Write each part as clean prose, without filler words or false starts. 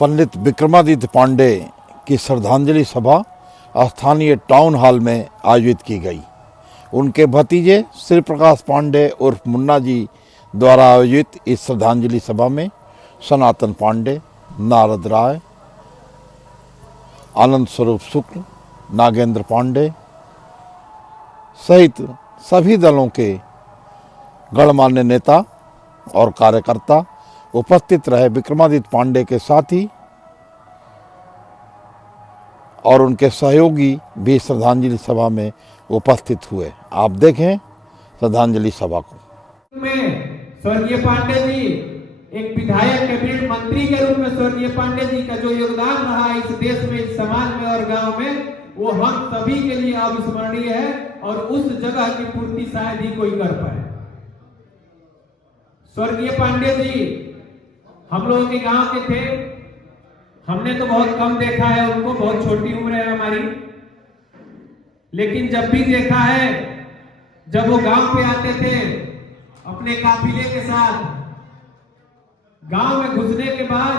पंडित विक्रमादित्य पांडे की श्रद्धांजलि सभा स्थानीय टाउन हॉल में आयोजित की गई। उनके भतीजे श्री प्रकाश पांडे उर्फ मुन्ना जी द्वारा आयोजित इस श्रद्धांजलि सभा में सनातन पांडे, नारद राय, आनंद स्वरूप शुक्ल, नागेंद्र पांडे सहित सभी दलों के गणमान्य नेता और कार्यकर्ता उपस्थित रहे। विक्रमादित्य पांडे के साथी और उनके सहयोगी भी श्रद्धांजलि सभा में उपस्थित हुए। आप देखें श्रद्धांजलि सभा को। में स्वर्गीय पांडे जी एक विधायक, कैबिनेट मंत्री के रूप में स्वर्गीय पांडे जी का जो योगदान रहा इस देश में, इस समाज में और गांव में, वो हम सभी के लिए अविस्मरणीय है और उस जगह की पूर्ति शायद ही कोई कर पाए। स्वर्गीय पांडे जी हम लोगों के गांव के थे। हमने तो बहुत कम देखा है उनको, बहुत छोटी उम्र है हमारी, लेकिन जब भी देखा है, जब वो गांव पे आते थे अपने काफिले के साथ, गांव में घुसने के बाद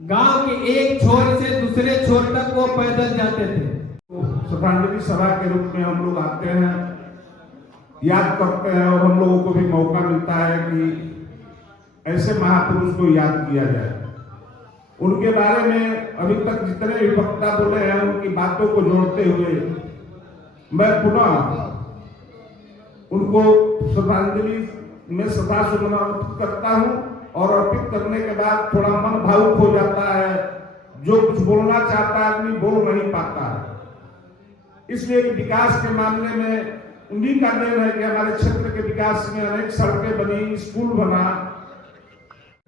गांव के एक छोर से दूसरे छोर तक वो पैदल जाते थे। श्रद्धांजलि सभा के रूप में हम लोग आते हैं, याद करते हैं और हम लोगों को भी मौका मिलता है कि ऐसे महापुरुष को याद किया जाए। उनके बारे में अभी तक जितने भी वक्ता बोले हैं उनकी बातों को जोड़ते हुए मैं पुनः उनको श्रद्धांजलि में श्रद्धासुमन अर्पित करता हूं और अर्पित करने के बाद थोड़ा मन भावुक हो जाता है। जो कुछ बोलना चाहता है आदमी बोल नहीं पाता है। इसलिए विकास के मामले में उन्हीं का देन है कि हमारे क्षेत्र के विकास में अनेक सड़कें बनी, स्कूल बना,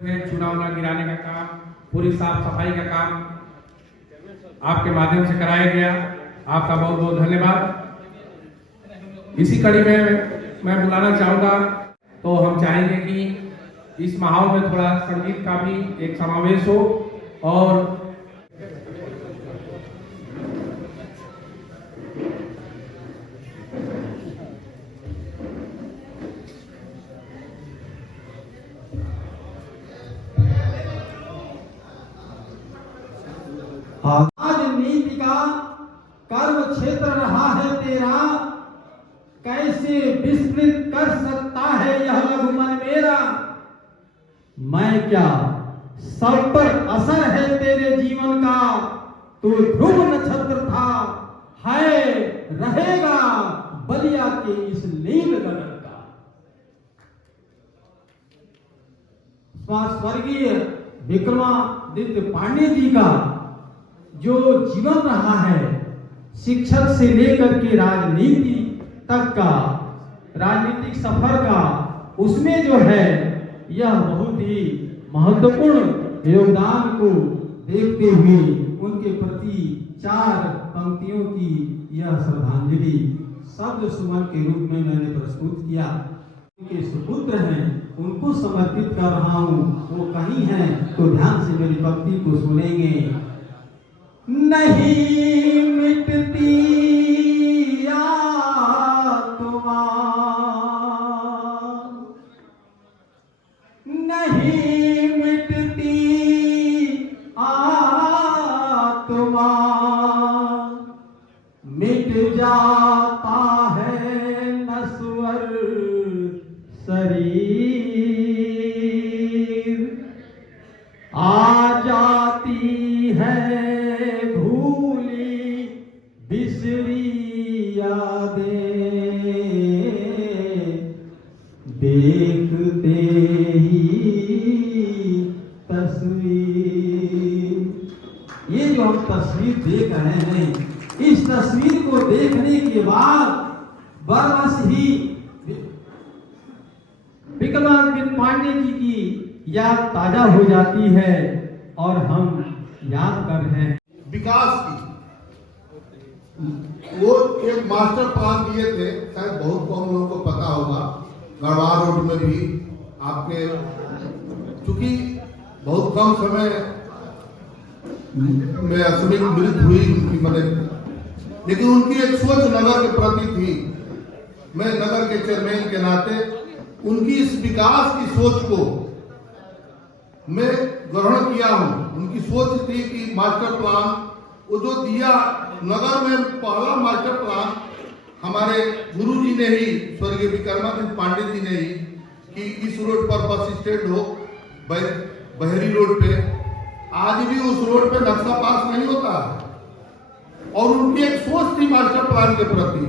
चुनाव गिराने का काम, पूरी साफ सफाई का काम आपके माध्यम से कराया गया। आपका बहुत बहुत धन्यवाद। इसी कड़ी में मैं बुलाना चाहूंगा, तो हम चाहेंगे कि इस माहौल में थोड़ा संगीत का भी एक समावेश हो और राजनीति का कर्म क्षेत्र रहा है तेरा, कैसे विस्तृत कर सकता है यह लघुमन मेरा। मैं क्या सब पर असर है तेरे जीवन का, तू ध्रुव नक्षत्र था, है रहेगा बलिया के इस नील गगन का। स्वर्गीय विक्रमादित्य पांडे जी का जो जीवन रहा है, शिक्षक से लेकर के राजनीति तक का, राजनीतिक सफर का, उसमें जो है यह बहुत ही महत्वपूर्ण योगदान को देखते हुए उनके प्रति 4 पंक्तियों की यह श्रद्धांजलि शब्द सुमन के रूप में मैंने प्रस्तुत किया। उनके सुपुत्र हैं, उनको समर्पित कर रहा हूं। वो कहीं हैं तो ध्यान से मेरी पंक्ति को सुनेंगे। नहीं मिटती आत्मा, नहीं मिटती आत्मा, मिट जाता है नश्वर शरीर, आ जाती है बिसरी यादें, देखते ही तस्वीर। ये जो हम तस्वीर देख रहे हैं, इस तस्वीर को देखने के बाद बरबस ही विक्रमादित्य पांडे जी की याद ताजा हो जाती है और हम याद कर रहे हैं विकास की। वो एक मास्टर प्लान दिए थे, शायद बहुत कम लोगों को पता होगा। गढ़वाल रोड में भी आपके, चूंकि बहुत कम समय में असमिक मृत्यु हुई उनकी, लेकिन उनकी एक सोच नगर के प्रति थी। मैं नगर के चेयरमैन के नाते उनकी इस विकास की सोच को मैं ग्रहण किया हूँ। उनकी सोच थी कि मास्टर प्लान वो जो दिया नगर में, पहला मास्टर प्लान हमारे गुरुजी ने ही, स्वर्गीय विक्रमादित्य पांडे जी ने ही, कि इस रोड पर बस स्टैंड हो, बहरी रोड पे। आज भी उस रोड पे नक्शा पास नहीं होता है। और उनकी एक सोच थी मास्टर प्लान के प्रति,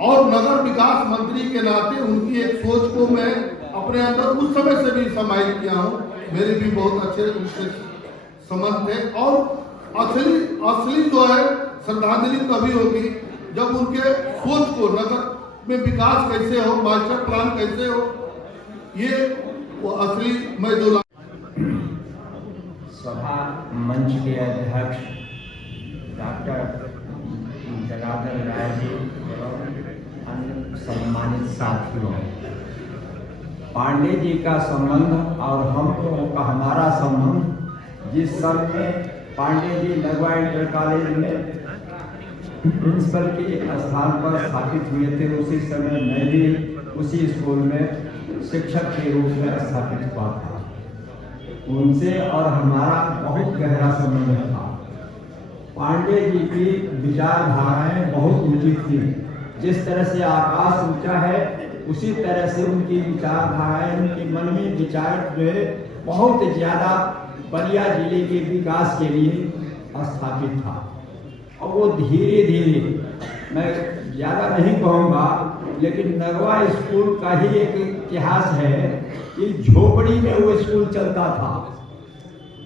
और नगर विकास मंत्री के नाते उनकी एक सोच को मैं अपने अंदर उस समय से भी समाहित किया हूँ। मेरे भी बहुत अच्छे उनसे संबंध थे। और असली जो है श्रद्धांजलि तभी होगी जब उनके सोच को, नगर में विकास कैसे हो, मास्टर प्लान कैसे हो, ये वो असली मैं जो सभा मंच के अध्यक्ष डॉक्टर जनार्दन राय जी एवं अन्य सम्मानित साथियों, पांडे जी का संबंध और हम लोगों का हमारा संबंध जिस समय पांडे जी नगवा इंटर कॉलेज में प्रिंसिपल के स्थान पर स्थापित हुए थे, उसी समय मैं भी उसी स्कूल में शिक्षक के रूप में स्थापित हुआ था। उनसे और हमारा बहुत गहरा संबंध था। पांडे जी की विचारधाराएं बहुत ऊंची थी। जिस तरह से आकाश ऊंचा है, उसी तरह से उनकी विचारधाराएं, उनके मन में विचार जो है बहुत ज़्यादा बलिया जिले के विकास के लिए स्थापित था। और वो धीरे धीरे, मैं ज़्यादा नहीं कहूँगा, लेकिन नगवा स्कूल का ही एक इतिहास है कि झोपड़ी में वो स्कूल चलता था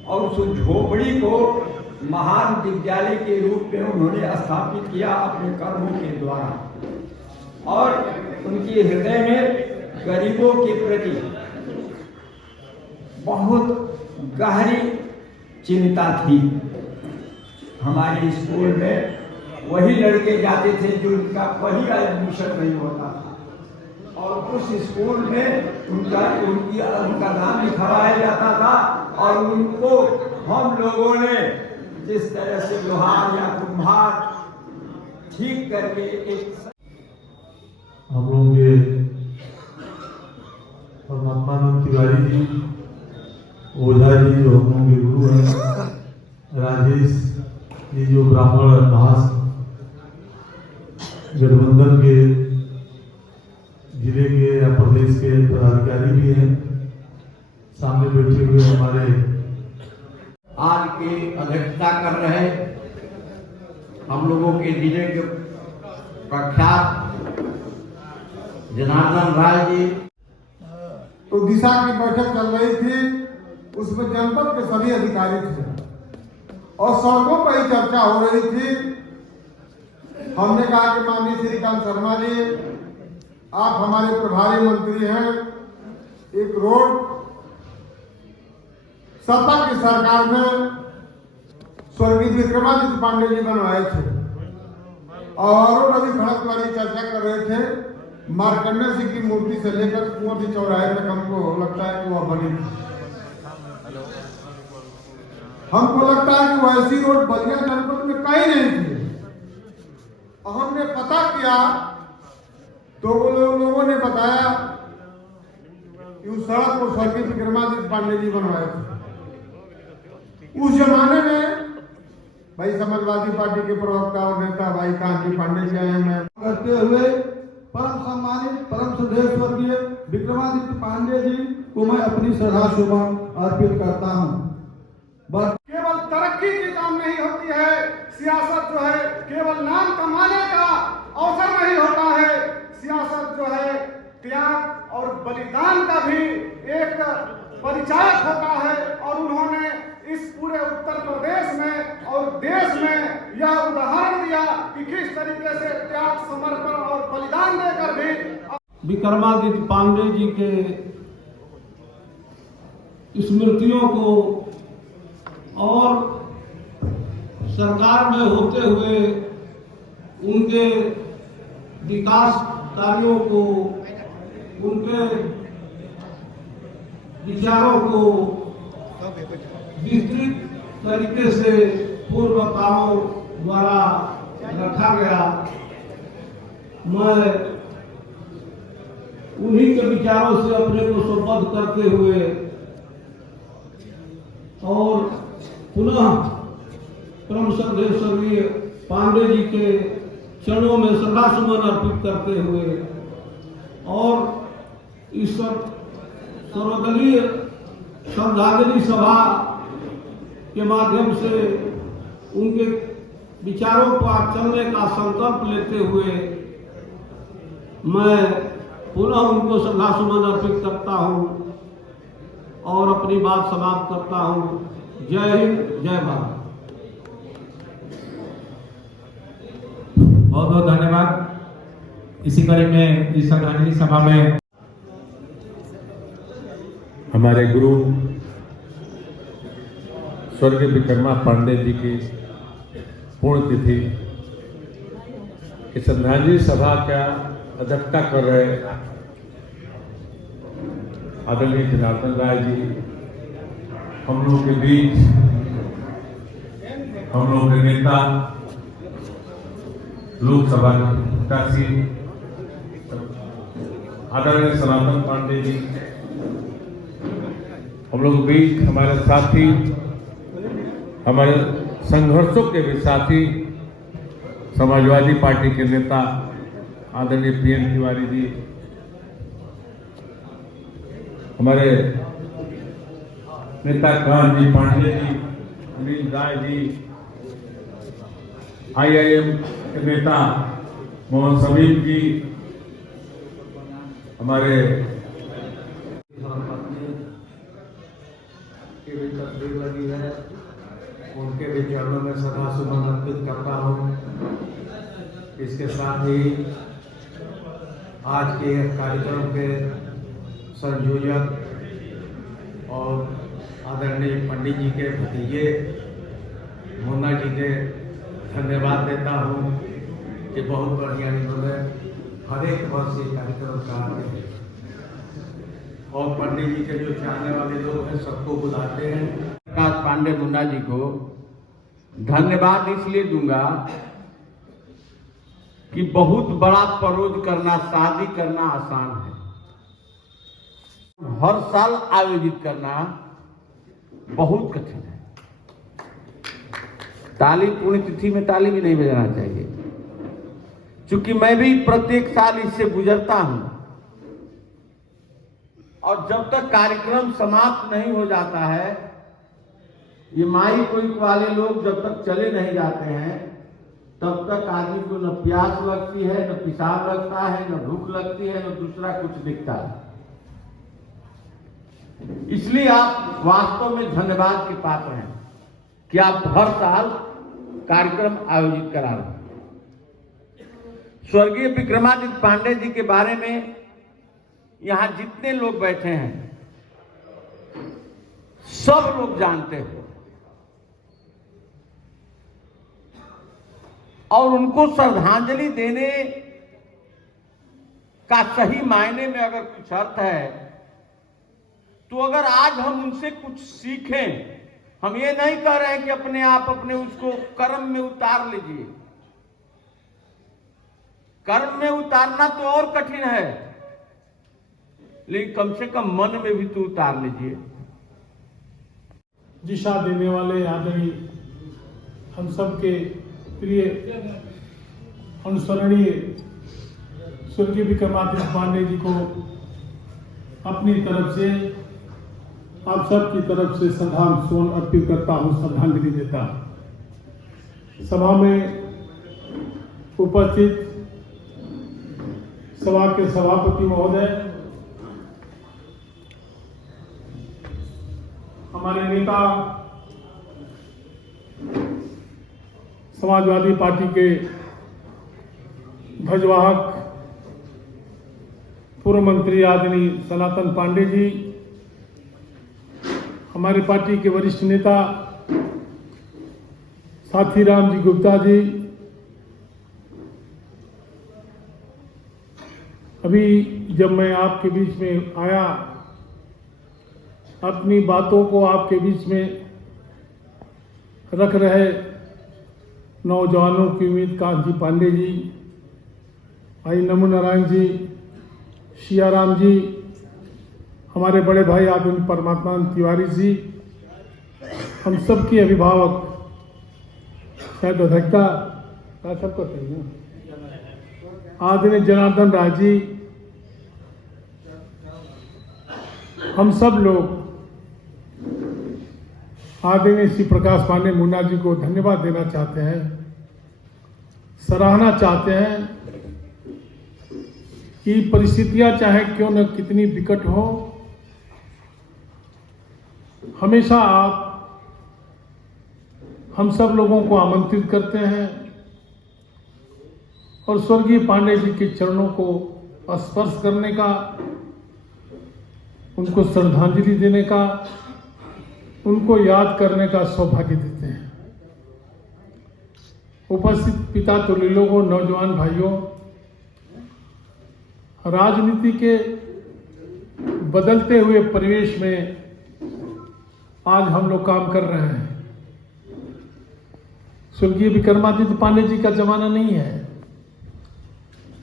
और उस झोपड़ी को महान विद्यालय के रूप में उन्होंने स्थापित किया अपने कर्मों के द्वारा। और उनके हृदय में गरीबों के प्रति बहुत गहरी चिंता थी। हमारे स्कूल में वही लड़के जाते थे जिनका पहला एडमिशन नहीं होता था, और उस स्कूल में उनका नाम लिखवाया जाता था। और उनको हम लोगों ने जिस तरह से लोहार या कुम्हार ठीक करके एक हम लोग के परमात्मानंद तिवारी जी, ओझा जी जो हम लोग के गुरु हैं, राजेश जी जो ब्राह्मण महास गठबंधन के जिले के या प्रदेश के पदाधिकारी भी हैं, सामने बैठे हुए हमारे आज की अध्यक्षता कर रहे हम लोगों के जिले के प्रख्यात जनार्दन राय जी। तो दिशा की बैठक चल रही थी, उसमें जनपद के सभी अधिकारी थे और सड़कों पर ही चर्चा हो रही थी। हमने कहा कि माननीय श्रीकांत शर्मा जी, आप हमारे प्रभारी मंत्री हैं, एक रोड सपा की सरकार में स्वर्गीय विक्रमादित्य पांडे जी बनवाए थे और अभी खड़क वाली चर्चा कर रहे थे। मार्कंडे सिंह की मूर्ति से लेकर कुंवर चौराहे तक हमको लगता है कि वह बनी थी। हमको लगता है कि वैसी रोड बलिया जनपद में कहीं नहीं थी। और हमने पता किया तो वो लोगों ने बताया कि उस सड़क को स्वर्गीय विक्रमादित्य पांडे जी बनवाए थे। उस जमाने में भाई समाजवादी पार्टी के प्रवक्ता और नेता भाई कांति पांडे जी आए हैं करते हुए परम सम्मानित परम श्रद्धेय स्वर्गीय विक्रमादित्य पांडे जी को मैं अपनी श्रद्धा सुमन अर्पित करता हूँ। केवल तरक्की की काम नहीं होती है, सियासत जो है केवल नाम कमाने का अवसर नहीं होता है। सियासत जो है त्याग और बलिदान का भी एक परिचायक होता है। और उन्होंने इस पूरे उत्तर प्रदेश में और देश में यह उदाहरण दिया कि किस तरीके से त्याग, समर्पण और बलिदान देकर भी विक्रमादित्य पांडे जी के स्मृतियों को और सरकार में होते हुए उनके विकास कार्यों को, उनके विचारों को विस्तृत तरीके से पूर्वताओं द्वारा रखा गया। मैं उन्हीं के विचारों से अपने को संबद्ध करते हुए पुनः परम श्रद्धेय स्वर्गीय पांडे जी के चरणों में श्रद्धा सुमन अर्पित करते हुए और इस सर्वदलीय श्रद्धांजलि सभा के माध्यम से उनके विचारों पर चलने का संकल्प लेते हुए मैं पुनः उनको श्रद्धा सुमन अर्पित करता हूं और अपनी बात समाप्त करता हूं। जय हिंद, जय भारत। बहुत बहुत धन्यवाद। इसी कड़ी में इस श्रद्धांजलि सभा में हमारे गुरु स्वर्गीय विक्रमा पांडे जी की पुण्यतिथि इस श्रद्धांजलि सभा का अध्यक्षता कर रहे आदरणीय जनार्दन राय जी, हम लोगों के बीच हम लोगों के नेता लोकसभा प्रत्याशी आदरणीय सनातन पांडे जी, हम लोग के बीच हमारे साथी, हमारे संघर्षों के भी साथी समाजवादी पार्टी के नेता आदरणीय पीएन तिवारी जी, हमारे नेता कान जी पांडे जी, अनिल राय जी, IIM के नेता मोहन समीम जी, हमारे की भी तस्वीर लगी है, उनके भी चरणों में सदा सुमन अर्पित करता हूँ। इसके साथ ही आज के कार्यक्रम के संयोजक और आदरणीय पंडित जी के भतीजे मुन्ना जी के धन्यवाद देता हूँ कि बहुत बढ़िया इन्होंने हर एक वर्ष ये कार्यक्रम कराते हैं और पंडित जी के जो चाहने वाले लोग हैं सबको बुलाते हैं। प्रकाश पांडे मुन्ना जी को धन्यवाद इसलिए दूंगा कि बहुत बड़ा परोज करना, शादी करना आसान है, हर साल आयोजित करना बहुत कठिन है। ताली पुण्यतिथि में ताली भी नहीं बजाना चाहिए, क्योंकि मैं भी प्रत्येक साल इससे गुजरता हूं और जब तक कार्यक्रम समाप्त नहीं हो जाता है, ये माई कोई वाले लोग जब तक चले नहीं जाते हैं तब तक आदमी को न प्यास लगती है, न पेशाब लगता है, न भूख लगती है, न दूसरा कुछ दिखता है। इसलिए आप वास्तव में धन्यवाद के पात्र हैं कि आप हर साल कार्यक्रम आयोजित करा रहे हैं। स्वर्गीय विक्रमादित्य पांडे जी के बारे में यहां जितने लोग बैठे हैं सब लोग जानते हो और उनको श्रद्धांजलि देने का सही मायने में अगर कुछ अर्थ है तो अगर आज हम उनसे कुछ सीखें, हम ये नहीं कह रहे हैं कि अपने आप अपने उसको कर्म में उतार लीजिए, कर्म में उतारना तो और कठिन है, लेकिन कम से कम मन में भी तो उतार लीजिए। दिशा देने वाले आदरणीय हम सबके प्रिय अनुसरणीय स्वर्गीय विक्रमादित्य पांडे जी को अपनी तरफ से, आप सबकी तरफ से श्रद्धांजलि अर्पित करता हूं, श्रद्धांजलि देता हूं। सभा में उपस्थित सभा के सभापति महोदय, हमारे नेता समाजवादी पार्टी के ध्वजवाहक पूर्व मंत्री आदरणीय सनातन पांडे जी, हमारी पार्टी के वरिष्ठ नेता साथीराम जी गुप्ता जी, अभी जब मैं आपके बीच में आया, अपनी बातों को आपके बीच में रख रहे नौजवानों की उम्मीद कांत जी पांडे जी, भाई नमो नारायण जी, सियाराम जी, हमारे बड़े भाई आदरणीय परमात्मा तिवारी जी, हम सबके अभिभावक, शायद अध्यक्षता सबको सही ना, आदरणीय जनार्दन राय जी, हम सब लोग आदरणीय श्री प्रकाश पांडे मुन्ना जी को धन्यवाद देना चाहते हैं, सराहना चाहते हैं कि परिस्थितियां चाहे क्यों न कितनी विकट हो, हमेशा आप हम सब लोगों को आमंत्रित करते हैं और स्वर्गीय पांडे जी के चरणों को स्पर्श करने का, उनको श्रद्धांजलि देने का, उनको याद करने का सौभाग्य देते हैं। उपस्थित पिता तुल्य लोगों, नौजवान भाइयों, राजनीति के बदलते हुए परिवेश में आज हम लोग काम कर रहे हैं। स्वर्गीय विक्रमादित्य पांडे जी का जमाना नहीं है,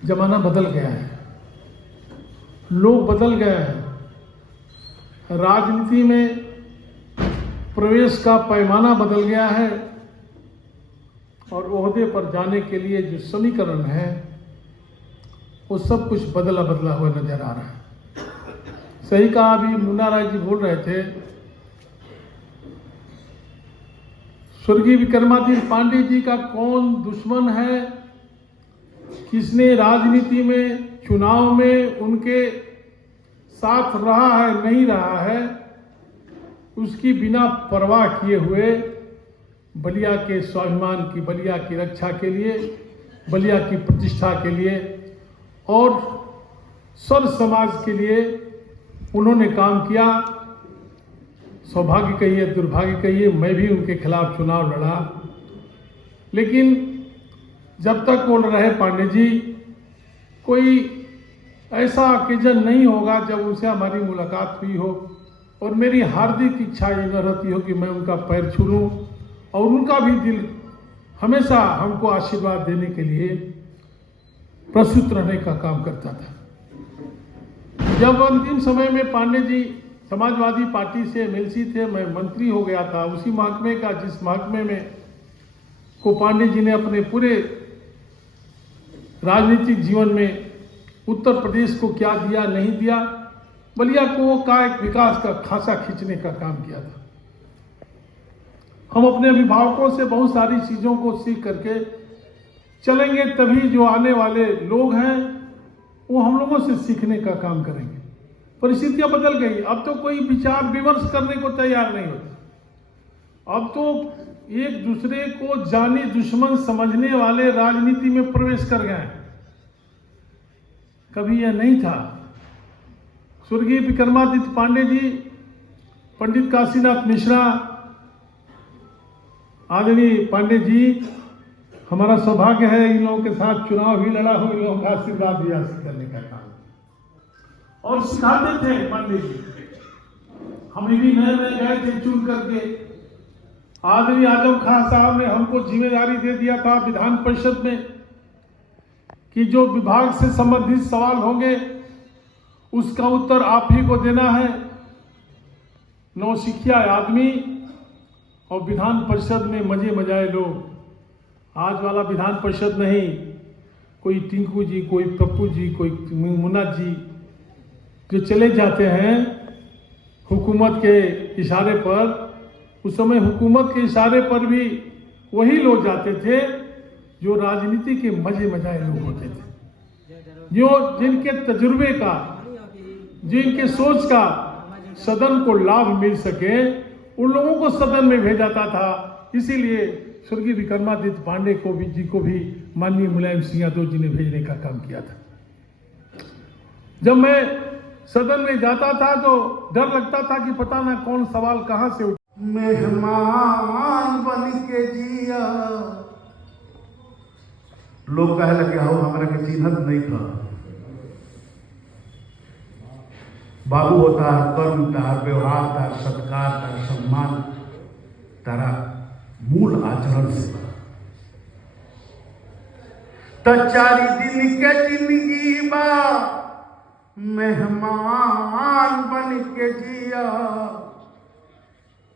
जमाना बदल गया है, लोग बदल गए हैं, राजनीति में प्रवेश का पैमाना बदल गया है और ओहदे पर जाने के लिए जो समीकरण है वो सब कुछ बदला बदला हुआ नजर आ रहा है। सही कहा, अभी मुन्ना राय जी बोल रहे थे, स्वर्गीय विक्रमादित्य पांडे जी का कौन दुश्मन है, किसने राजनीति में, चुनाव में उनके साथ रहा है नहीं रहा है, उसकी बिना परवाह किए हुए बलिया के स्वाभिमान की, बलिया की रक्षा के लिए, बलिया की प्रतिष्ठा के लिए और सर्व समाज के लिए उन्होंने काम किया। सौभाग्य कहिए, दुर्भाग्य कहिए, मैं भी उनके खिलाफ चुनाव लड़ा, लेकिन जब तक बोल रहे पांडे जी, कोई ऐसा ओकेजन नहीं होगा जब उनसे हमारी मुलाकात हुई हो और मेरी हार्दिक इच्छा ये न रहती हो कि मैं उनका पैर छू लूं और उनका भी दिल हमेशा हमको आशीर्वाद देने के लिए प्रस्तुत रहने का काम करता था। जब अंतिम समय में पांडे जी समाजवादी पार्टी से एमएलसी थे, मैं मंत्री हो गया था, उसी महकमे का जिस महकमे में को पांडे जी ने अपने पूरे राजनीतिक जीवन में उत्तर प्रदेश को क्या दिया नहीं दिया, बलिया को का एक विकास का खासा खींचने का काम किया था। हम अपने अभिभावकों से बहुत सारी चीज़ों को सीख करके चलेंगे, तभी जो आने वाले लोग हैं वो हम लोगों से सीखने का काम करेंगे। परिस्थितियां बदल गई, अब तो कोई विचार विमर्श करने को तैयार नहीं होता। अब तो एक दूसरे को जानी दुश्मन समझने वाले राजनीति में प्रवेश कर गए। कभी यह नहीं था। स्वर्गीय विक्रमादित्य पांडे जी, पंडित काशीनाथ मिश्रा, आदरणीय पांडे जी, हमारा सौभाग्य है इन लोगों के साथ चुनाव भी लड़ा हो, इन लोगों का आशीर्वाद भी हासिल करने का काम और सिखाते थे पांडे जी। हम भी नए नए गए थे चुन करके। आदरणीय आजम खान साहब ने हमको जिम्मेदारी दे दिया था विधान परिषद में कि जो विभाग से संबंधित सवाल होंगे उसका उत्तर आप ही को देना है। नौसिखिया आदमी और विधान परिषद में मजे मजाए लोग। आज वाला विधान परिषद नहीं, कोई टिंकू जी, कोई पप्पू जी, कोई मुन्ना जी जो चले जाते हैं हुकूमत के इशारे पर। उस समय हुकूमत के इशारे पर भी वही लोग जाते थे जो राजनीति के मजे मजाए लोग होते थे, जो जिनके तजुर्बे का, जिनके सोच का सदन को लाभ मिल सके, उन लोगों को सदन में भेजाता था। इसीलिए स्वर्गीय विक्रमादित्य पांडे को भी माननीय मुलायम सिंह यादव जी ने भेजने का काम किया था। जब मैं सदन में जाता था तो डर लगता था कि पता ना कौन सवाल कहां से उठे। मेहमान बन के जिया, लोग कहे लगे हो हमारा के चिन्हत नहीं था। बाबू होता कर्म तार, व्यवहार तार, सत्कार तार, सम्मान तारा मूल आचरण से। तो 4 दिन के जिंदगी बा मेहमान बन के जिया,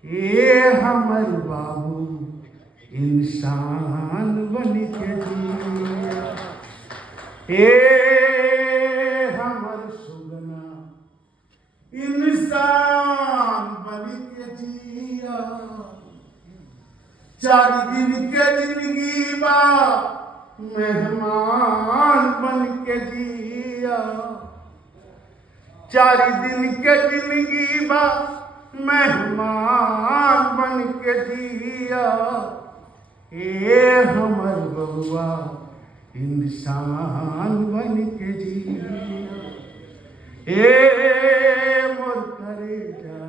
ये हमर बाबू इंसान बन के जिया, ए हमर सुगना इंसान बन के जिया। 4 दिन के जिंदगी बा मेहमान बन के जिया। 4 दिन के जिंदगी बा मेहमान बन के जिया। ए हमर बबुआ इंसान बन के जिया। ए मोर करेजा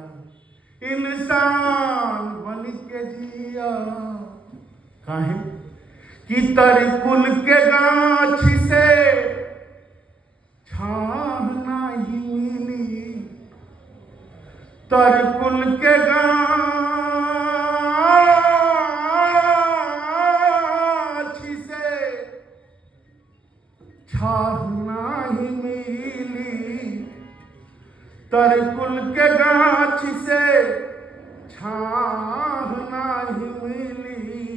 इंसान बन के जिया। काहे कि तर कुल के गाछ से छाह नहीं मिली। तर कुल के गाछ से छाह नहीं मिली। तर कुल के गाछ से छाह नहीं मिली।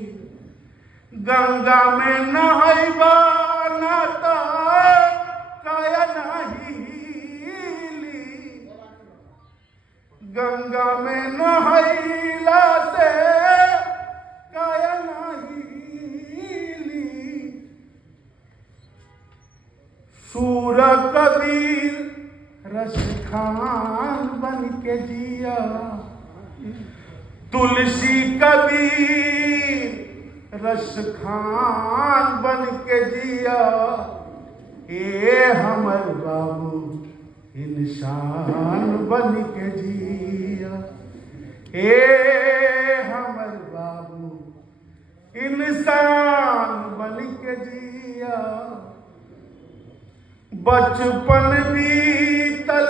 गंगा में नहैबा ना तो काया नहीं हिली। गंगा में नहैला से काया नहीं हिली। सूर कबीर रस खान बन के जिया। तुलसी कबीर रस खान बन के जिया। ए हमर बाबू इंसान बन के जिया। ए हमर बाबू इंसान बन के जिया। बचपन बीतल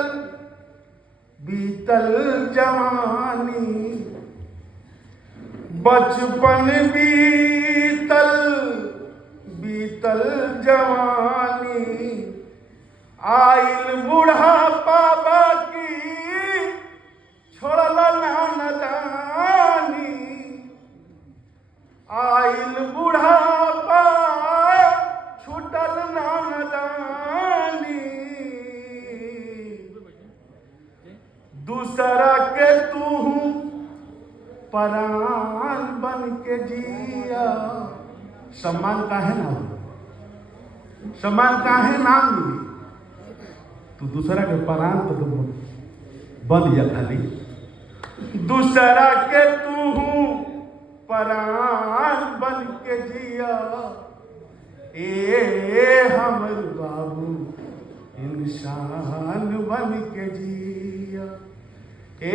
बीतल जवानी। बचपन बीतल बीतल जवानी। आइल बुढ़ापा बाकी छोड़ल नानदानी। आइल बुढ़ापा छूटल नानदानी। दूसरा के तू परान बन के जिया। सम्मान काहे ना हो? सम्मान काहे ना मिली? तू दूसरा के परान तो बन जा खाली। दूसरा के तू परान बन के जिया। ए हमर बाबू इंसान बन के जिया। ए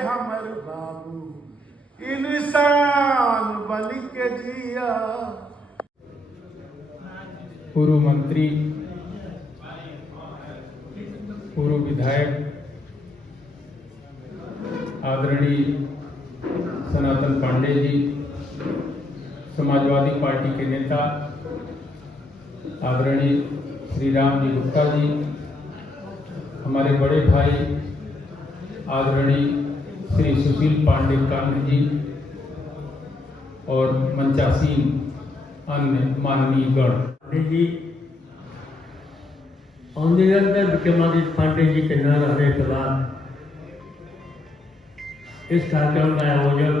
हमर बाबू इंसान बन के जिया। पूर्व मंत्री, पूर्व विधायक, आदरणीय सनातन पांडे जी, समाजवादी पार्टी के नेता आदरणीय श्री राम जी गुप्ता जी, हमारे बड़े भाई आदरणीय श्री सुशील पांडे कांत जी और मंचासीन अन्य माननीय गण पांडे जी और निरंतर विक्रमादित्य पांडे जी के न रहने के बाद इस कार्यक्रम का आयोजक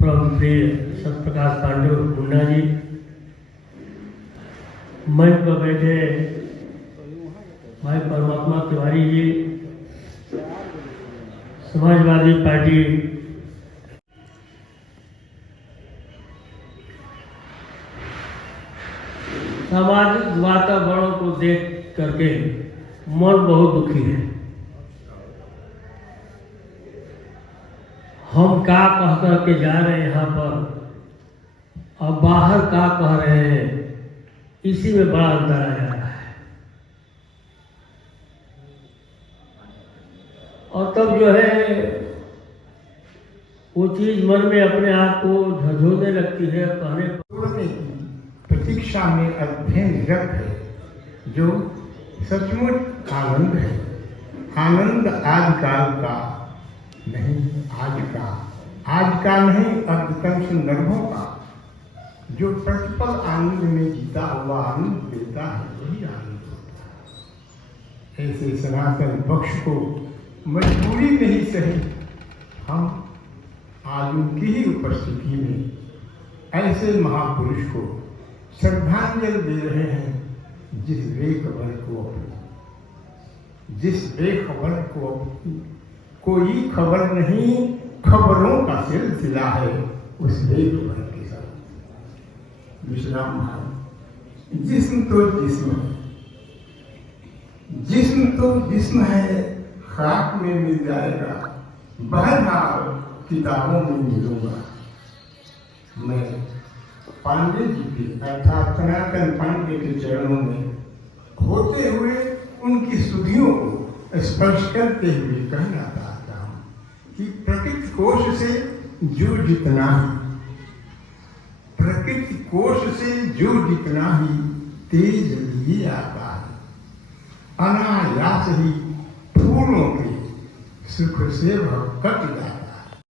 परम प्रिय सत्यप्रकाश पांडे मुन्ना जी, मंच पर बैठे भाई परमात्मा तिवारी जी, समाजवादी पार्टी सामाजिक वातावरण को देख करके मन बहुत दुखी है। हम क्या कह कर के जा रहे हैं यहाँ पर और बाहर क्या कह रहे हैं, इसी में बड़ा अंतर आ जा रहा है। और तब जो है वो चीज मन में अपने आप को झंझोड़ने लगती है। कहने प्रतीक्षा में अध्ययन रत है, जो सचमुच आनंद है। आनंद आदिकाल का नहीं। आज का नहीं अधिकांश नरभों का जो प्रतिपल आनंद में जीता हुआ आनंद देता है वही आनंद होता है। ऐसे सनातन पक्ष को मजबूरी नहीं सही हम आज उनकी ही उपस्थिति में ऐसे महापुरुष को श्रद्धांजलि दे रहे हैं जिस बेखबर को कोई खबर नहीं, खबरों का सिलसिला है उस बेखबर के साथ। विश्राम भाव, जिस्म तो जिस्म है, जिस्म तो जिस्म है, खाक में मिल जाएगा, बहरहाल किताबों में मिलूंगा। मैं पांडे जी के अर्थात सनातन पांडे के चरणों में होते हुए उनकी सुधियों को स्पर्श करते हुए कहना चाहता हूँ कि प्रकृति कोश से जो जितना ही, प्रकृति कोश से जो जितना ही तेज लिए आता है, अनायास ही फूलों के सुख से वह कट जाता है।